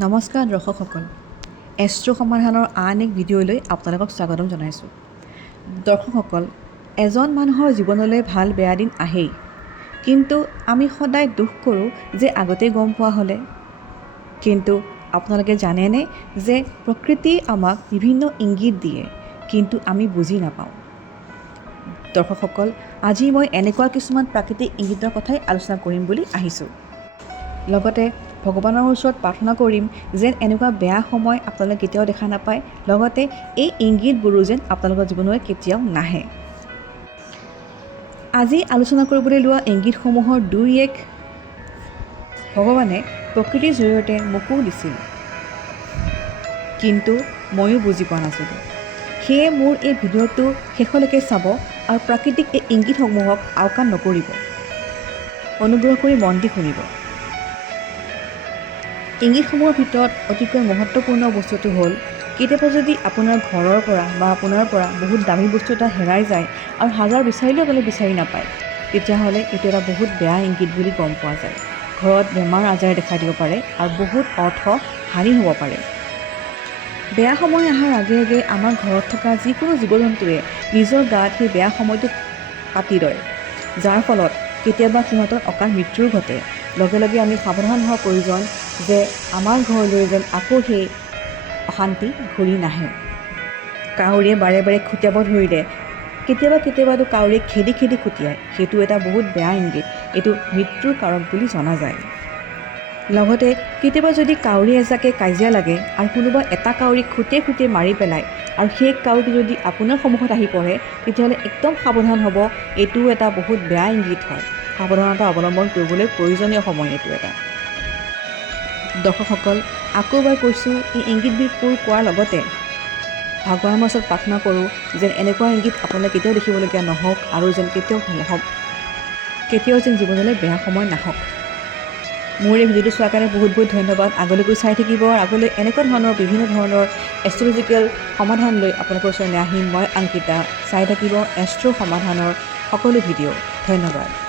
নমস্কাৰ দৰ্শকসকল, এষ্ট্ৰ সমাধানৰ আন এক ভিডিঅ'লৈ আপোনালোকক স্বাগতম জনাইছোঁ। দৰ্শকসকল, এজন মানুহৰ জীৱনলৈ ভাল বেয়া দিন আহেই, কিন্তু আমি সদায় দুখ কৰোঁ যে আগতেই গম পোৱা হ'লে। কিন্তু আপোনালোকে জানেনে যে প্ৰকৃতিয়ে আমাক বিভিন্ন ইংগিত দিয়ে, কিন্তু আমি বুজি নাপাওঁ। দৰ্শকসকল, আজি মই এনেকুৱা কিছুমান প্ৰাকৃতিক ইংগিতৰ কথাই আলোচনা কৰিম বুলি আহিছোঁ। লগতে ভগৱানৰ ওচৰত প্ৰাৰ্থনা কৰিম যেন এনেকুৱা বেয়া সময় আপোনালোকে কেতিয়াও দেখা নাপায়, লগতে এই ইংগিতবোৰো যেন আপোনালোকৰ জীৱনলৈ কেতিয়াও নাহে। আজি আলোচনা কৰিবলৈ লোৱা ইংগিতসমূহৰ দুই এক ভগৱানে প্ৰকৃতিৰ জৰিয়তে মোকো দিছিল, কিন্তু ময়ো বুজি পোৱা নাছিলোঁ। সেয়ে মোৰ এই ভিডিঅ'টো শেষলৈকে চাব আৰু প্ৰাকৃতিক এই ইংগিতসমূহক আওকাণ নকৰিব। অনুগ্ৰহ কৰি মন দি শুনিব। ইংগিতসমূহৰ ভিতৰত অতিকৈ মহত্বপূৰ্ণ বস্তুটো হ'ল, কেতিয়াবা যদি আপোনাৰ ঘৰৰ পৰা বা আপোনাৰ পৰা বহুত দামী বস্তু এটা হেৰাই যায় আৰু হাজাৰ বিচাৰিলেও আপোনালোকে বিচাৰি নাপায়, তেতিয়াহ'লে এইটো এটা বহুত বেয়া ইংগিত বুলি গম পোৱা যায়। ঘৰত বেমাৰ আজাৰে দেখা দিব পাৰে আৰু বহুত অৰ্থ হানি হ'ব পাৰে। বেয়া সময় অহাৰ আগে আগে আমাৰ ঘৰত থকা যিকোনো জীৱ জন্তুৱে নিজৰ গাত সেই বেয়া সময়টো পাতি লয়, যাৰ ফলত কেতিয়াবা সিহঁতৰ অকাল মৃত্যুও ঘটে। লগে লগে আমি সাৱধান হোৱা প্ৰয়োজন যে আমাৰ ঘৰলৈ যেন আকৌ সেই অশান্তি ঘূৰি নাহে। কাউৰীয়ে বাৰে বাৰে খুটিয়াব ধৰিলে, কেতিয়াবাতো কাউৰীয়ে খেদি খেদি খুটিয়ায়, সেইটো এটা বহুত বেয়া ইংগিত। এইটো মৃত্যুৰ কাৰক বুলি জনা যায়। লগতে কেতিয়াবা যদি কাউৰী এজাকে কাজিয়া লাগে আৰু কোনোবা এটা কাউৰীক খুটিয়াই মাৰি পেলায় আৰু সেই কাউৰীটো যদি আপোনাৰ সন্মুখত আহি পৰে, তেতিয়াহ'লে একদম সাৱধান হ'ব। এইটোও এটা বহুত বেয়া ইংগিত হয়। সাৱধানতা অৱলম্বন কৰিবলৈ প্ৰয়োজনীয় সময় এইটো এটা। দৰ্শকসকল, আকৌ এবাৰ কৈছোঁ, এই ইংগিতবোৰ কোৱাৰ লগতে ভগৱানৰ ওচৰত প্ৰাৰ্থনা কৰোঁ যেন এনেকুৱা ইংগিত আপোনালোকে কেতিয়াও দেখিবলগীয়া নহওক আৰু যেন কেতিয়াও যেন জীৱনলৈ বেয়া সময় নাহক। মোৰ এই ভিডিঅ'টো চোৱাৰ কাৰণে বহুত বহুত ধন্যবাদ। আগলৈকো চাই থাকিব আৰু আগলৈ এনেকুৱা ধৰণৰ বিভিন্ন ধৰণৰ এষ্ট্ৰলজিকেল সমাধান লৈ আপোনালোকৰ ওচৰলৈ আহিম। মই অংকিতা। চাই থাকিব এষ্ট্ৰ সমাধানৰ সকলো ভিডিঅ'। ধন্যবাদ।